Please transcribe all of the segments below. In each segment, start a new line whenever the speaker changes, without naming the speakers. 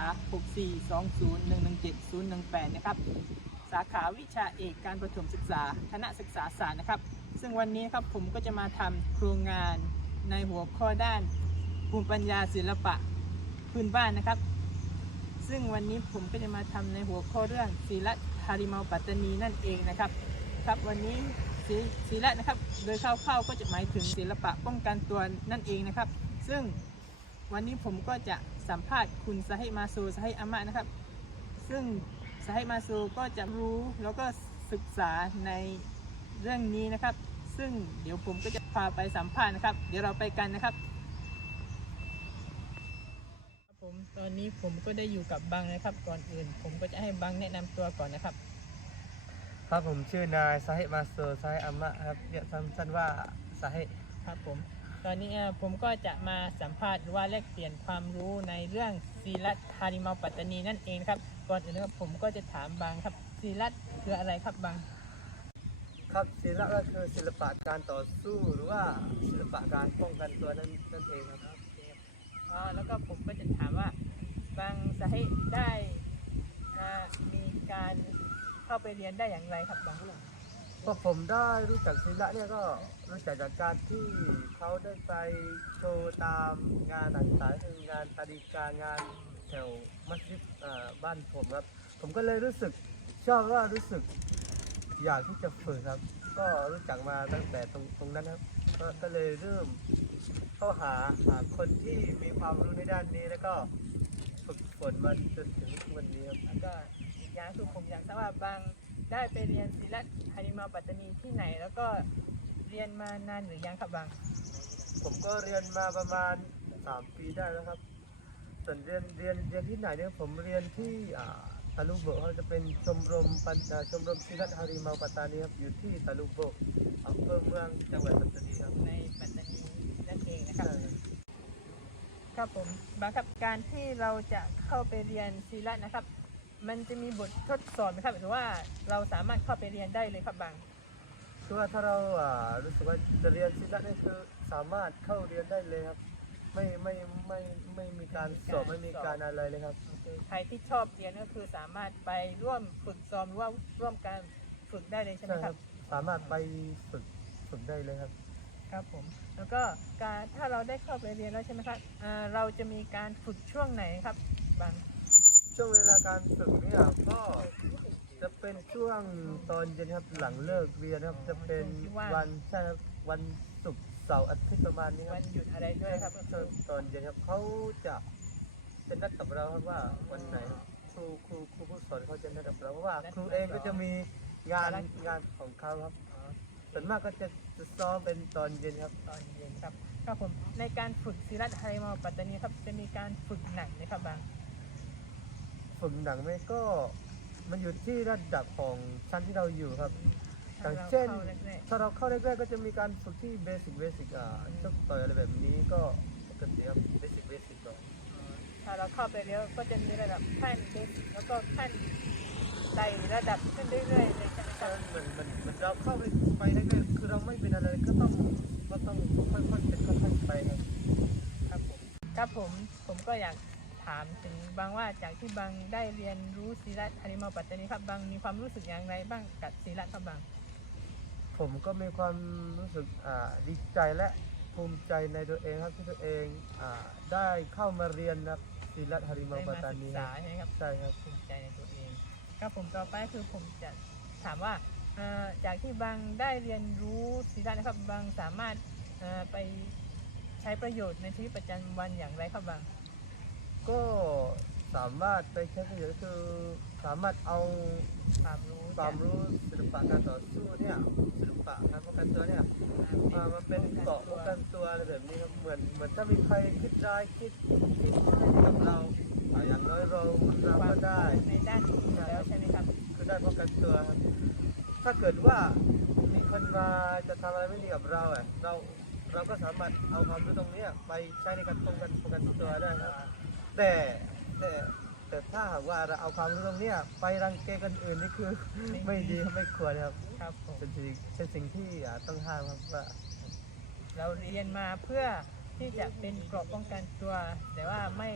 า 6420117018 นะครับ สาขาวิชาเอกการประถมศึกษา คณะศึกษาศาสตร์นะครับ ซึ่งวันนี้ครับผมก็จะมาทำโครงงานในหัวข้อด้านภูมิปัญญาศิลปะพื้นบ้านนะครับ ซึ่งวันนี้ผมก็จะมาทำในหัวข้อเรื่องศิลธาริมาปัตตานีนั่นเองนะครับ ครับวันนี้ศิศิลนะครับ โดยคร่าวๆก็จะหมายถึงศิลปะป้องกันตัวนั่นเองนะครับ ซึ่งวันนี้ผมก็จะ สัมภาษณ์คุณสหิมาซูสหิอามะนะครับ ซึ่งสหิมาซูก็จะรู้แล้วก็ศึกษาในเรื่องนี้นะครับ ซึ่งเดี๋ยวผมก็จะพาไปสัมภาษณ์นะครับ เดี๋ยวเราไปกันนะครับครับผมตอนนี้ผมก็ได้อยู่กับบังนะครับ ก่อนอื่น ผมก็จะให้บังแนะนำตัวก่อนนะครับ
ครับผมชื่อนายซาฮิมาโซซาฮิอามะครับเรียกสั้นๆว่าซาฮิ
ครับผม ตอนนี้เอ่อผมก็จะมาสัมภาษณ์หรือว่าแลกเปลี่ยนความรู้ในเรื่องศิลัตฮาริมาปัตตานีนั่นเองนะครับ ก่อนอื่นนะครับผมก็จะถามบางครับศิลัตคืออะไรครับบาง
ครับศิลปะก็คือศิลปะการต่อสู้หรือว่าศิลปะการป้องกันตัวนั่นนั่นเองครับ
อ๋อแล้วก็ผมก็จะถามว่าบางสาเหตุได้อ่ามีการเข้าไปเรียนได้อย่างไรครับบาง
ก็ผมได้รู้จักศิละเนี่ยก็รู้จักจากการที่เขาได้ไปโชว์ตามงานต่างๆคืองานตาดิกางานแถวมัสยิดบ้านผมครับ ผมก็เลยรู้สึกชอบว่ารู้สึกอยากที่จะฝึกครับ ก็รู้จักมาตั้งแต่ตรงตรงนั้นครับก็ก็เลยเริ่มเข้าหาหาคนที่มีความรู้ในด้านนี้แล้วก็ฝึกฝนมาจนถึงวันนี้ครับ
แล้วก็อีกอย่างคือผมอยากทราบว่าบาง ได้ไปเรียนศิลัตฮาริมาปัตตานีที่ไหน แล้วก็เรียนมานานหรือยังครับบาง
ผมก็เรียนมาประมาณ 3 ปีได้แล้วครับส่วนเรียนเรียนเรียนที่ไหนเนี่ยผมเรียนที่อ่าตาลุโบเขาจะเป็นชมรมปัญอ่าชมรมศิลปฮาริมาปัตตานีครับอยู่ที่ตาลุโบอำเภอเมืองจังหวัดปัตตานีครับ
ในปัตตานีนั่นเองนะครับครับผมบางครับการที่เราจะเข้าไปเรียนศิลปนะครับ มันจะมีบททดสอบไหมครับหรือว่าเราสามารถเข้าไปเรียนได้เลยครับบาง
คือว่าถ้าเราอ่ารู้สึกว่าจะเรียนศิลปนี่คือสามารถเข้าเรียนได้เลยครับ ไม่ไม่ไม่ไม่มีการสอบไม่มีการอะไรเลยครับ
ใครที่ชอบเรียนก็คือสามารถไปร่วมฝึกซ้อมหรือว่าร่วมการฝึกได้เลยใช่ไหม
ใช่
ค
ค
รั
รับบสามารถไปฝึกฝึกได้เลยครับ
ครับผม แล้วก็การถ้าเราได้เข้าไปเรียนแล้วใช่ไหมครับอ่าเราจะมีการฝึกช่วงไหนครับบาง
ช่วงเวลาการฝึกเนี่ยก็จะเป็นช่วงตอนเย็นครับหลังเลิกเรียนครับจะเป็นวันใช่ครับวันศุกร์เสาร์อาทิตย์ประมาณนี้ค
วั
รับ
นหยุดอะไรด้วยครับก็คือ
ตอนเย็นครับเขาจะเป็นนัดกับเราครับว่าวันไหนครับครูครูครูผู้สอนเขาจะนัดกับเราเพราะว่า ครูเองก็จะมีงานงานของเขาครับ
อ๋อ
ส่วนมากก็จะจะซ้อมเป็นตอนเย็นครับ
ตอนเย็นครับครับผมในการฝึกศิลปะไทยมาปัตตานีครับจะมีการฝึกหนักไหมครับบาง
ฝึกหนังไหมก็มันอยู่ที่ระดับของชั้นที่เราอยู่ครับ
ถ้า
อย่าง
เรา
เช่น
เข้าแรก
ถ้าเราเข้าแรกๆก็จะมีการฝึกที่เบสิกเบสิกอะชกต่อยอะไรแบบนี้ก็ปกติครับเบสิกเบสิกก่อน
ๆถ้าเราเข้าไปแล้วก็จะมีระดับขั้นเบสิกแล้วก็ขั้นไต่ระดับขึ้นเรื่อยๆเลยใช่ไหมค
ถ้า
รับ
เหมือนเหมือนเหมือนเราเข้าไปไปแรกๆคือเราไม่เป็นอะไรก็ต้องก็ต้องค่อยๆเป็นค่อยๆไปครับ
ครับผมครับผมผมก็อยาก ถามถึงบางว่าจากที่บางได้เรียนรู้ศิลปะไทยมาปัตตานีครับบางมีความรู้สึกอย่างไรบ้างกับศิลปะครับบาง
ผมก็มีความรู้สึกอ่าดีใจและภูมิใจในตัวเองครับที่ตัวเองอ่าได้เข้ามาเรียนนะครับศิลปะฮาริมา
ได้
ปั
มา
ตตา
ศึ
นี
ก
ค
ษา
รับ
ใช่ไหมครับ
ใช่ครับ
ภูมิใจในตัวเองครับผมต่อไปคือผมจะถามว่าเอ่อจากที่บางได้เรียนรู้ศิลปะนะครับบางสามารถเอ่อไปใช้ประโยชน์ในชีวิตประจำวันอย่างไรครับบาง
ก็สามารถไปใช้ประโยชน์คือสามารถเอา
ความรู้
ความรู้ศิลปะการต่อสู้เนี่ยศิลปะการป้องกันตัวเนี่ยมามาเป็นเกราะป้องกันตัวอะไรแบบนี้ครับเหมือนเหมือนถ้ามีใครคิดร้ายคิดคิดกับเราอ่าอย่างน้อยเราเราก็ได้
ในด้านนี้อยู่แล้วใช่ไหมครับ
ก็ได้ป้องกันตัวครับ ถ้าเกิดว่ามีคนมาจะทำอะไรไม่ดีกับเราอะเราเราก็สามารถเอาความรู้ตรงเนี้ยไปใช้ในการป้องกันป้องกันตัวได้ครับ แต่แต่แต่ถ้าหากว่าเราเอาความรู้ตรงเนี้ยไปรังแกคนอื่นนี่คือ ไม่ดีครับไม่ควรครับ
ครับผม
เป็นสิ่งเป็นสิ่งที่อ่าต้องห้ามครับว่า
เราเรียนมาเพื่อที่จะเป็นเกราะป้องกันตัว แต่ว่าไม่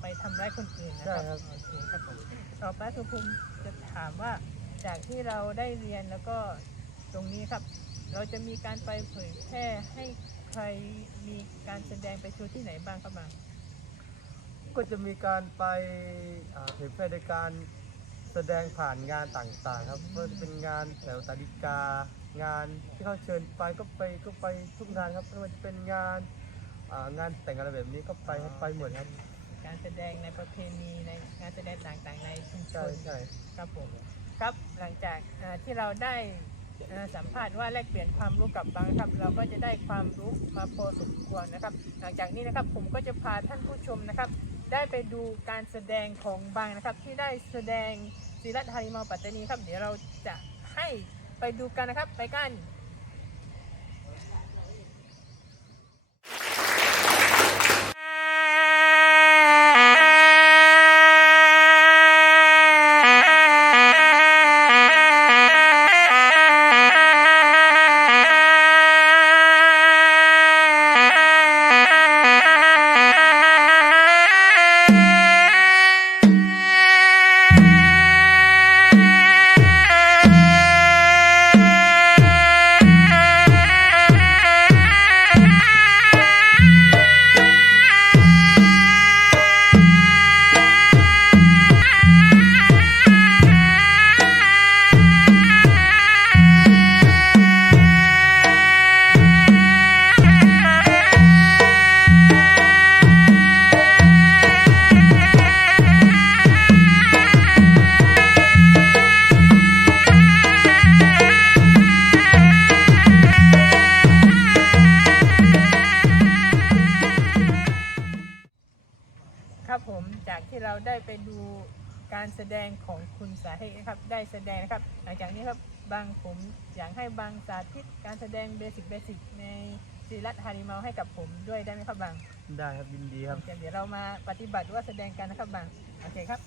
ไปทำร้ายคนอื่นนะ
ใช่
ครับ
ครับ
โอเคครับผมต่อไปคุณภูมิจะถามว่าจากที่เราได้เรียนแล้วก็ตรงนี้ครับ เราจะมีการไปเผยแพร่ให้ใครมีการแสดงไปโชว์ที่ไหนบ้างครับบาง
ก็จะมีการไปอ่าเผยแพร่ในการแสดงผ่านงานต่างๆ ครับก็จะเป็นงานแถวตาดิกางานที่เขาเชิญไปก็ไปก็ไปทุกงานครับไม่ว่าจะเป็นงานอ่างานแต่งอะไรแบบนี้ก็ไปครับไปหมดครับ
การแสดงในประเพณีในงานแสดงต่างๆในชุมช
ใช่
น
ใช่
ครับผมครับหลังจากอ่าที่เราได้อ่าสัมภาษณ์ว่าแลกเปลี่ยนความรู้กับบางครับ เราก็จะได้ความรู้มาพอสมควรนะครับ หลังจากนี้นะครับผมก็จะพาท่านผู้ชมนะครับ ได้ไปดูการแสดงของบางนะครับ ที่ได้แสดงศิลธาริมาปัตตานีครับ เดี๋ยวเราจะให้ไปดูกันนะครับไปกัน ครับผมจากที่เราได้ไปดูการแสดงของคุณสาเหตุนะครับ ได้แสดงนะครับ หลังจากนี้ครับบางผมอยากให้บางสาธิตการแสดงเบสิกเบสิกในศิลธาริมาให้กับผมด้วยได้ไหมครับบาง
ได้ครับยินดีครับ
เดี๋ยวเรามาปฏิบัติหรือว่าแสดงกันนะครับบาง โอเคครับ